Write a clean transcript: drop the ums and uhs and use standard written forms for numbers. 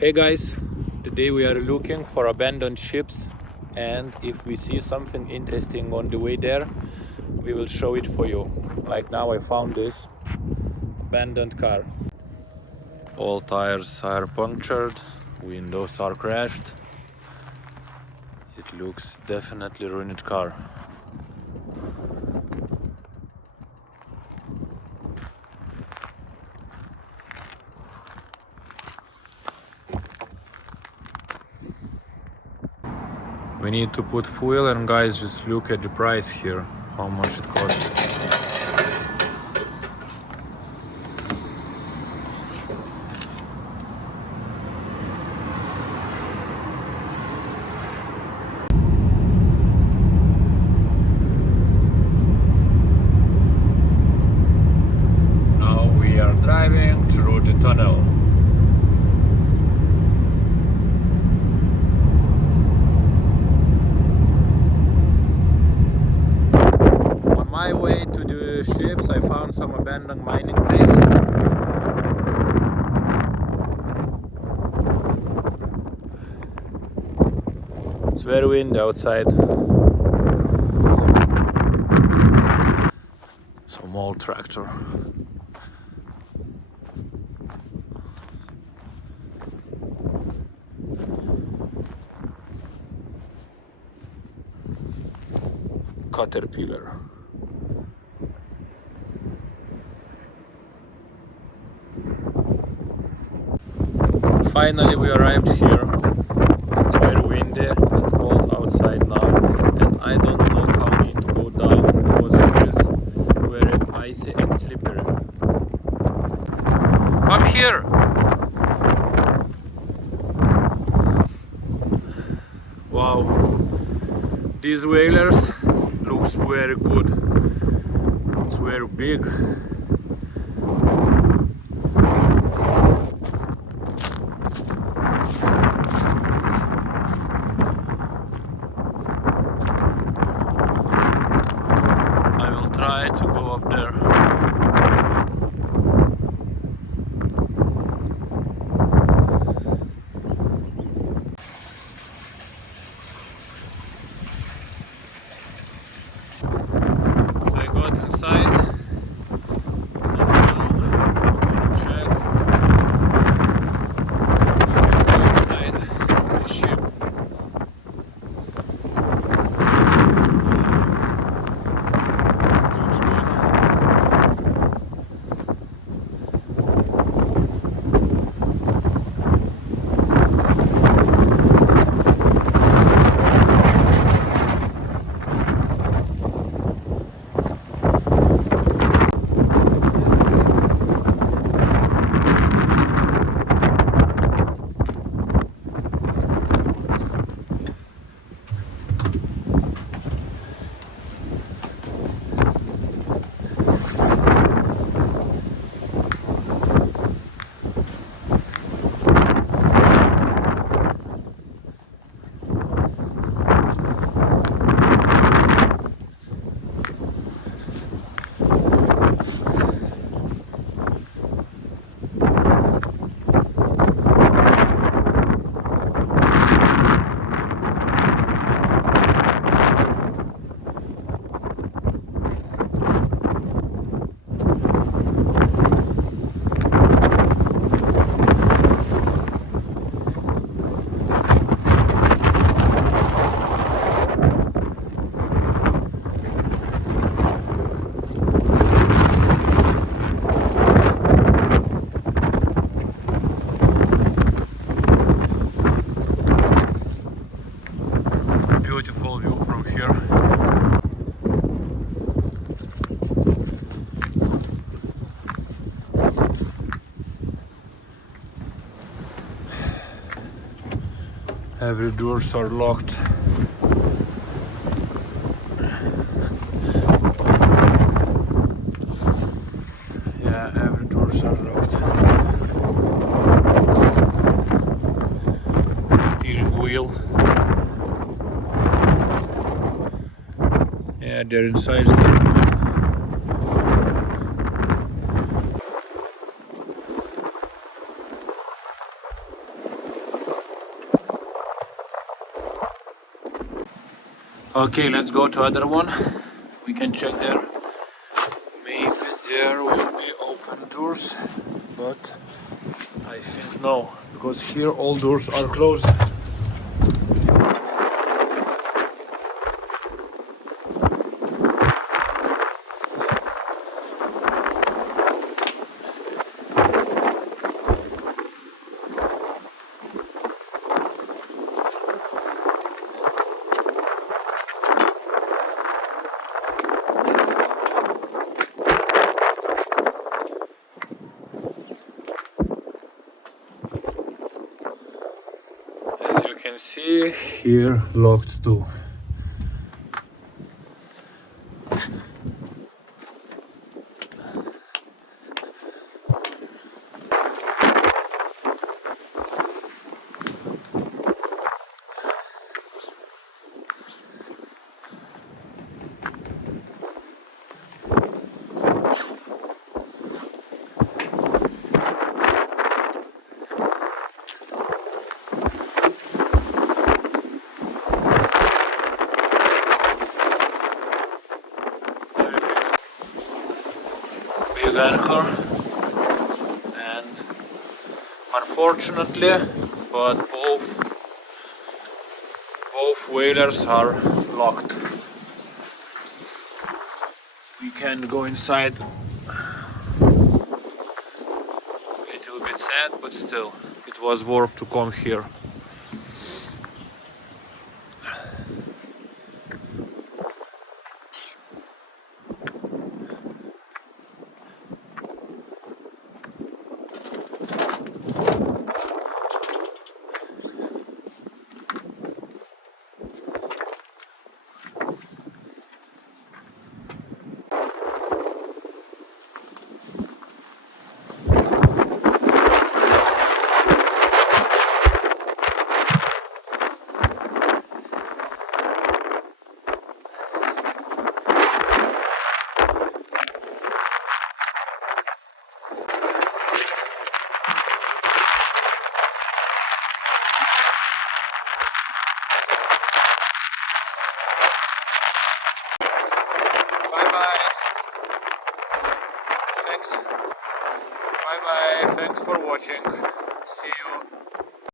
Hey guys, today we are looking for abandoned ships, and if we see something interesting on the way there, we will show it for you. Like now I found this abandoned car. All tires are punctured, windows are crashed. It looks definitely ruined car. We need to put fuel, and guys, just look at the price here, how much it costs. Now we are driving through the tunnel. On my way to the ships, I found some abandoned mining place. It's very windy outside. Some old tractor. Caterpillar. Finally we arrived here. It's very windy and cold outside now, and I don't know how we need to go down because it is very icy and slippery. Come here! Wow, these whalers looks very good. It's very big. Try to go up there. I got inside, and now we're gonna check. We can go inside the ship. Beautiful view from here. Every doors are locked. Yeah, every doors are locked. Steering wheel. Yeah, they're inside steering wheel. Okay, let's go to other one. We can check there. Maybe there will be open doors, but I think no, because here all doors are closed. As you can see, here locked too. Big anchor, and unfortunately, but both whalers are locked. We can go inside. It will be sad, but still, it was worth to come here. Bye bye, thanks for watching.